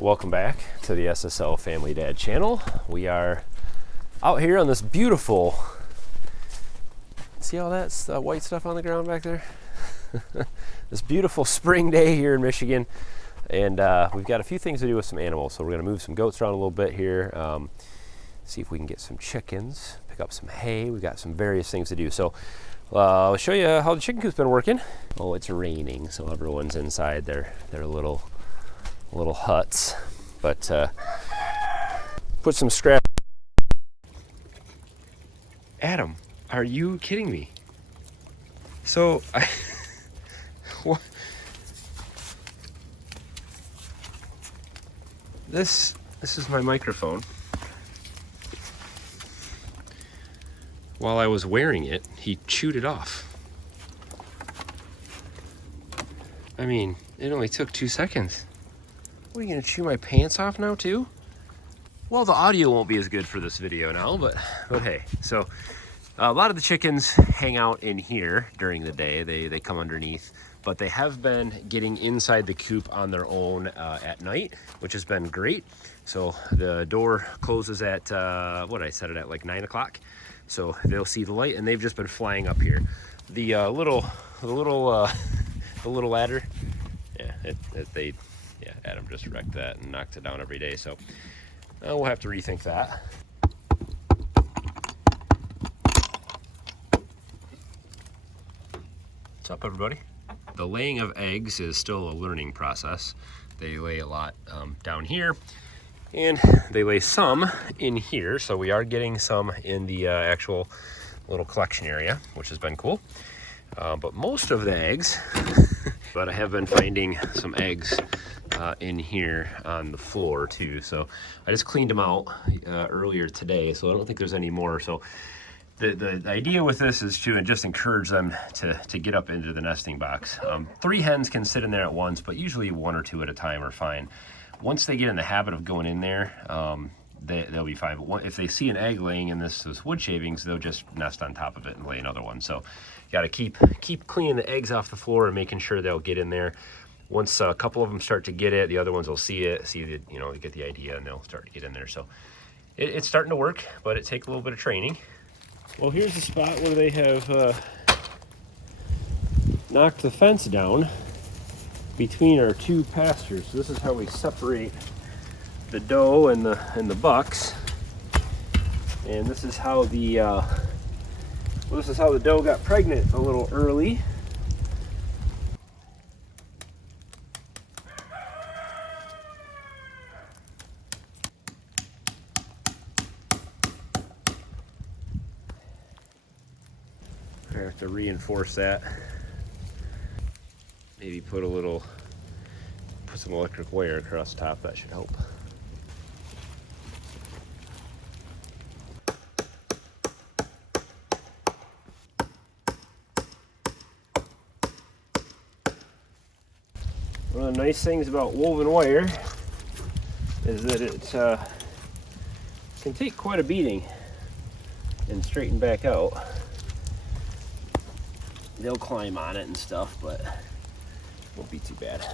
Welcome back to the SSL Family Dad channel. We are out here on this beautiful, see all that white stuff on the ground back there? This beautiful spring day here in Michigan. And we've got a few things to do with some animals. So we're gonna move some goats around a little bit here, see if we can get some chickens, pick up some hay. We've got some various things to do. So I'll show you how the chicken coop's been working. Oh, it's raining, so everyone's inside their little huts, but put some scrap. Adam, are you kidding me? So what? This is my microphone. While I was wearing it, he chewed it off. I mean, it only took 2 seconds. What, are you gonna chew my pants off now too? Well, the audio won't be as good for this video now, but hey. So a lot of the chickens hang out in here during the day. They come underneath, but they have been getting inside the coop on their own at night, which has been great. So the door closes at, I set it at like 9 o'clock. So they'll see the light, and they've just been flying up here. The little ladder, yeah, Adam just wrecked that and knocked it down every day. So we'll have to rethink that. What's up, everybody? The laying of eggs is still a learning process. They lay a lot down here, and they lay some in here. So we are getting some in the actual little collection area, which has been cool. But most of the eggs, but I have been finding some eggs in here on the floor too. So I just cleaned them out earlier today, so I don't think there's any more. So the idea with this is to just encourage them to get up into the nesting box. 3 hens can sit in there at once, but usually 1 or 2 at a time are fine. Once they get in the habit of going in there, they'll be fine. But if they see an egg laying in this wood shavings, they'll just nest on top of it and lay another one. So you got to keep cleaning the eggs off the floor and making sure they'll get in there. Once a couple of them start to get it, the other ones will see the, get the idea, and they'll start to get in there. So it's starting to work, but it takes a little bit of training. Well, here's the spot where they have knocked the fence down between our 2 pastures. So this is how we separate the doe and the bucks. And this is how the doe got pregnant a little early. I have to reinforce that. Maybe put some electric wire across the top. That should help. One of the nice things about woven wire is that it can take quite a beating and straighten back out. They'll climb on it and stuff, but it won't be too bad.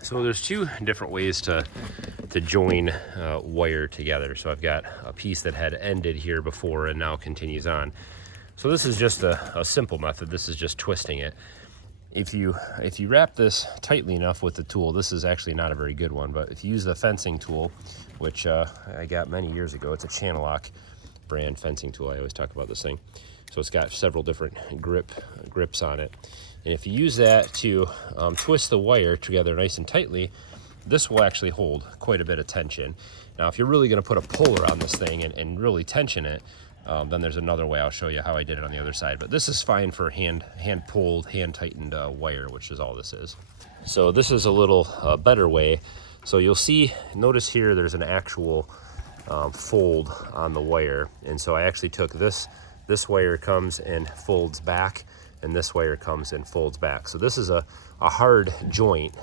So there's 2 different ways to join wire together. So I've got a piece that had ended here before and now continues on. So this is just a simple method. This is just twisting it. if you wrap this tightly enough with the tool, this is actually not a very good one, but if you use the fencing tool, which I got many years ago, it's a Channel Lock brand fencing tool. I always talk about this thing. So it's got several different grips on it. And if you use that to twist the wire together nice and tightly, this will actually hold quite a bit of tension. Now, if you're really gonna put a puller on this thing and really tension it, then there's another way. I'll show you how I did it on the other side. But this is fine for hand pulled, hand tightened wire, which is all this is. So this is a little better way. So you'll see, notice here, there's an actual fold on the wire. And so I actually took this wire comes and folds back, and this wire comes and folds back. So this is a hard joint.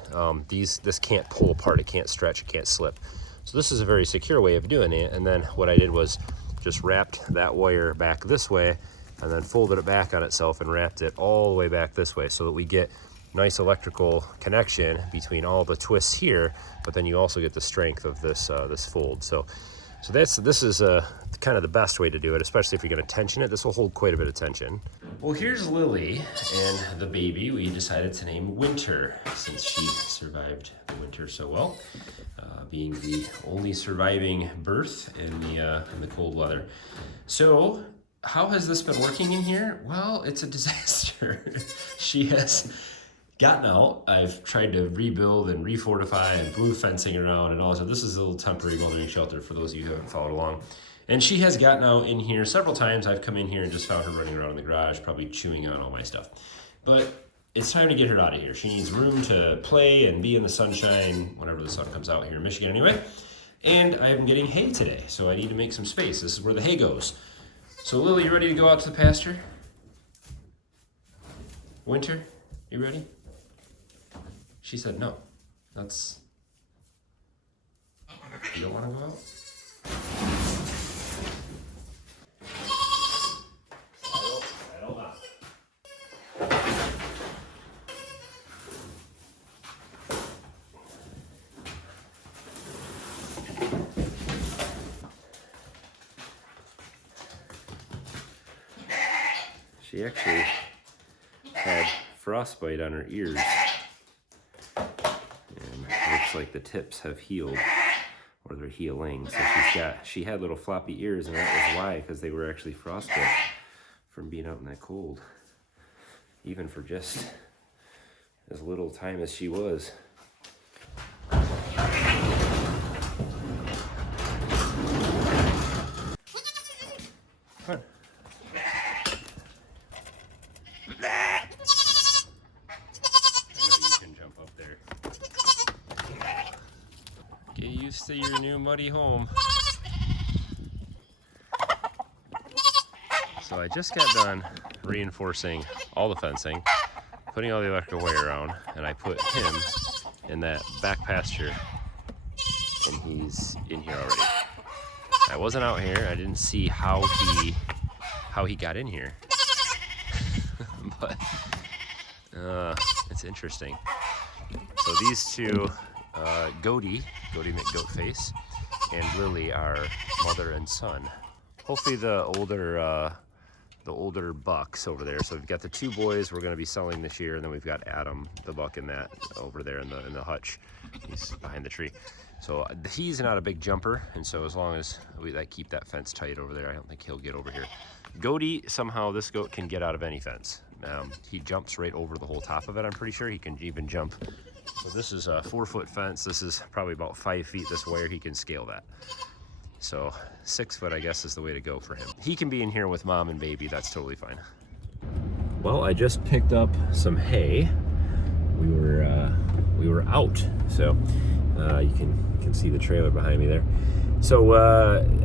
This can't pull apart, it can't stretch, it can't slip. So this is a very secure way of doing it. And then what I did was just wrapped that wire back this way and then folded it back on itself and wrapped it all the way back this way, so that we get nice electrical connection between all the twists here, but then you also get the strength of this fold. So this is kind of the best way to do it, especially if you're going to tension it. This will hold quite a bit of tension. Well, here's Lily and the baby we decided to name Winter, since she survived the winter so well, being the only surviving birth in the cold weather. So how has this been working in here? Well, it's a disaster. She has gotten out. I've tried to rebuild and refortify and glue fencing around and all. So this is a little temporary mothering shelter for those of you who haven't followed along. And she has gotten out in here several times. I've come in here and just found her running around in the garage, probably chewing on all my stuff. But it's time to get her out of here. She needs room to play and be in the sunshine whenever the sun comes out here in Michigan anyway. And I'm getting hay today, so I need to make some space. This is where the hay goes. So Lily, you ready to go out to the pasture? Winter, you ready? She said no. You don't want to go out? Settle down. She actually had frostbite on her ears. Looks like the tips have healed, or they're healing. So she had little floppy ears, and that was why, because they were actually frostbite from being out in that cold, even for just as little time as she was. Come on. Get used to your new muddy home. So I just got done reinforcing all the fencing, putting all the electrical wire around, and I put him in that back pasture, and he's in here already. I wasn't out here. I didn't see how he got in here, but it's interesting. So these two, Goaty McGoatface, and Lily are mother and son. Hopefully the older bucks over there. So we've got the two boys we're going to be selling this year, and then we've got Adam, the buck, in that over there in the hutch. He's behind the tree. So he's not a big jumper, and so as long as we keep that fence tight over there, I don't think he'll get over here. Goaty, somehow this goat can get out of any fence. He jumps right over the whole top of it. I'm pretty sure he can even jump. So this is a 4-foot fence. This is probably about 5 feet this wire. He can scale that. So 6 foot, I guess, is the way to go for him. He can be in here with mom and baby. That's totally fine. Well, I just picked up some hay. We were out, so you can see the trailer behind me there. So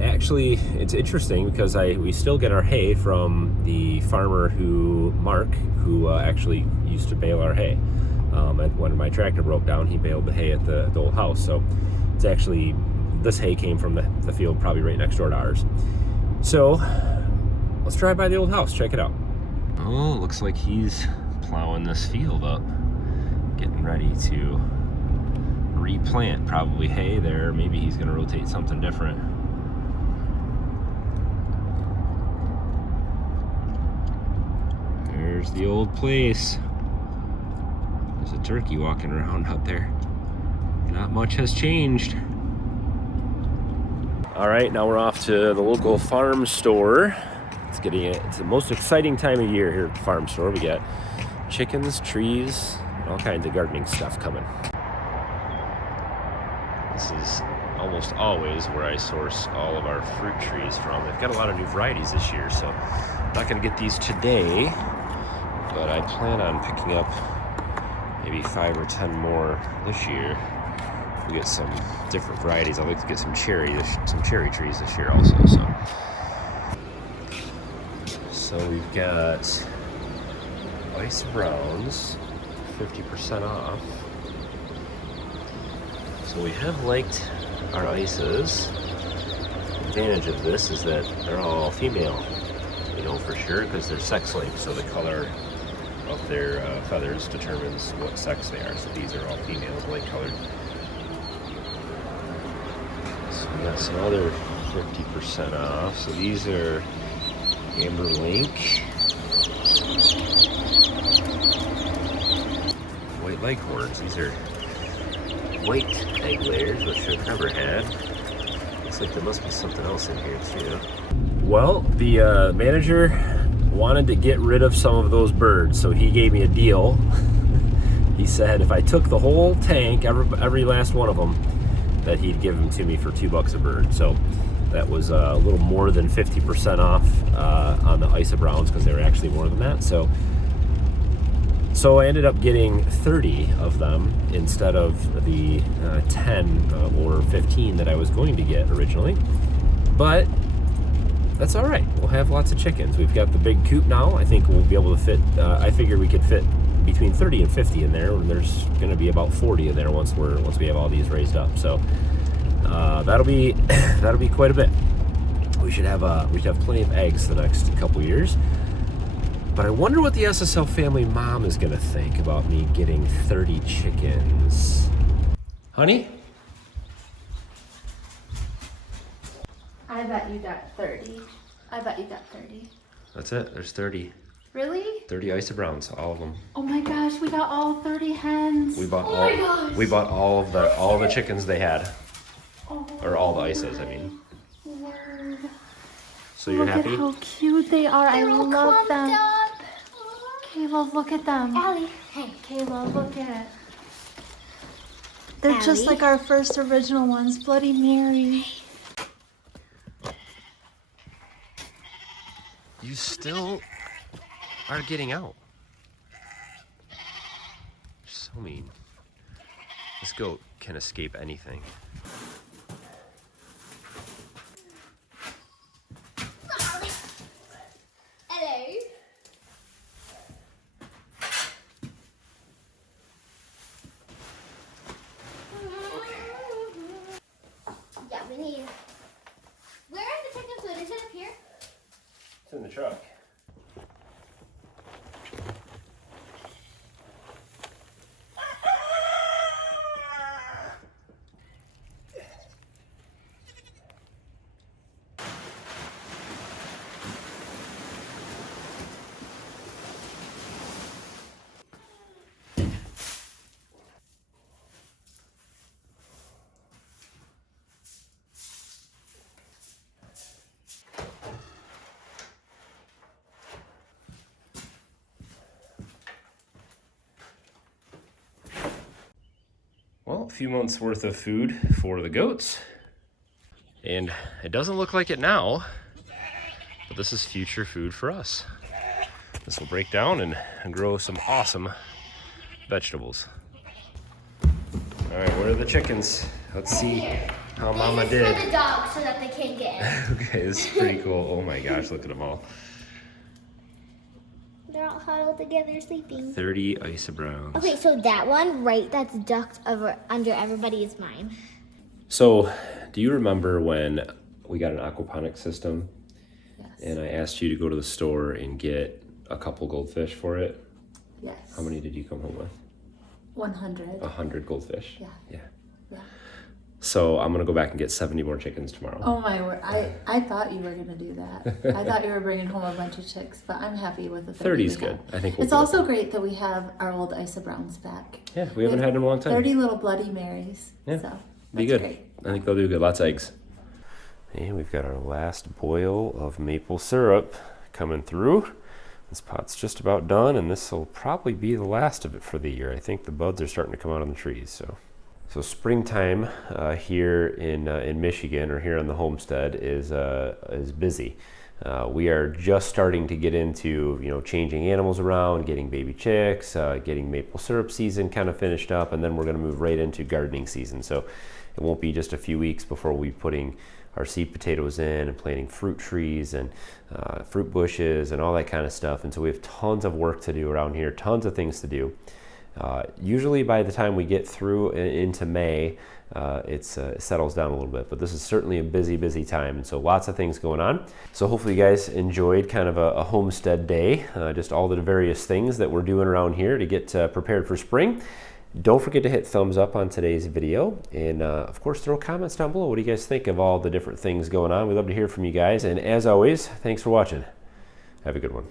actually, it's interesting because we still get our hay from the farmer Mark, who actually used to bale our hay. When my tractor broke down, he baled the hay at the old house. So it's actually, this hay came from the field probably right next door to ours. So let's drive by the old house, check it out. Oh, looks like he's plowing this field up, getting ready to replant probably hay there. Maybe he's gonna rotate something different. There's the old place. There's a turkey walking around out there. Not much has changed. All right, now we're off to the local farm store. It's the most exciting time of year here at the farm store. We got chickens, trees, all kinds of gardening stuff coming. This is almost always where I source all of our fruit trees from. They've got a lot of new varieties this year, so I'm not gonna get these today, but I plan on picking up maybe 5 or 10 more this year. We get some different varieties. I'd like to get some cherry trees this year also. So we've got ice browns, 50% off. So we have liked our ices. The advantage of this is that they're all female, you know for sure, because they're sex linked. So the color of their feathers determines what sex they are. So these are all females, light colored. So we got some other 50% off. So these are Amber Link, White Leghorns. These are white egg layers, which I've never had. Looks like there must be something else in here too. Well, the manager wanted to get rid of some of those birds, so he gave me a deal. He said if I took the whole tank, every last one of them, that he'd give them to me for $2 a bird. So that was a little more than 50% off on the Isa Browns, because they were actually more than that. So I ended up getting 30 of them instead of the 10 or 15 that I was going to get originally. But that's all right. We'll have lots of chickens. We've got the big coop now. I think we'll be able to fit, I figure we could fit between 30 and 50 in there, and there's going to be about 40 in there once we have all these raised up. So that'll be quite a bit. We should have plenty of eggs the next couple years. But I wonder what the SSL family mom is going to think about me getting 30 chickens. Honey? I bet you got 30. I bet you got 30. That's it. There's 30. Really? 30 Isa Browns, all of them. Oh my gosh, we got all 30 hens. We bought gosh. all of the chickens they had. Oh, Or all the Isas, I mean. Word. So you're happy? Look at how cute they are. I love them. Up. Caleb, look at them. Allie, hey. Caleb, look at it. They're just Allie? like our first original ones, Bloody Mary. You still are getting out. You're so mean. This goat can escape anything. Hello. Yeah, we need. Where are the chicken food? Is it up here? It's in the truck. Well, a few months worth of food for the goats. And it doesn't look like it now, but this is future food for us. This will break down and grow some awesome vegetables. All right, where are the chickens? Let's see how Mama This is did. for the dogs so that they can't get in. Okay, this is pretty cool. Oh my gosh, look at them all. They're all huddled together sleeping. 30 Isa Browns. Okay, so that one, right, that's ducked over under everybody is mine. So, do you remember when we got an aquaponics system? Yes. And I asked you to go to the store and get a couple goldfish for it? Yes. How many did you come home with? 100. 100 goldfish? Yeah. Yeah. Yeah. So I'm gonna go back and get 70 more chickens tomorrow. Oh my word! I thought you were gonna do that. I thought you were bringing home a bunch of chicks, but I'm happy with the 30 30's we good. have. I think we'll It's do also it. great that we have our old Isa Browns back. Yeah, we haven't had them in a long time. 30 little Bloody Marys. Yeah, So Be that's good. great. I think they'll do good. Lots of eggs. And we've got our last boil of maple syrup coming through. This pot's just about done, and this will probably be the last of it for the year. I think the buds are starting to come out on the trees. So springtime here in Michigan, or here on the homestead, is busy. We are just starting to get into changing animals around, getting baby chicks, getting maple syrup season kind of finished up, and then we're going to move right into gardening season. So it won't be just a few weeks before we'll be putting our seed potatoes in and planting fruit trees and fruit bushes and all that kind of stuff. And so we have tons of work to do around here, tons of things to do. Usually by the time we get through into May, it settles down a little bit, but this is certainly a busy time, and so lots of things going on. So hopefully you guys enjoyed kind of a homestead day, just all the various things that we're doing around here to get prepared for spring. Don't forget to hit thumbs up on today's video, and of course throw comments down below. What do you guys think of all the different things going on? We'd love to hear from you guys, and as always, thanks for watching. Have a good one.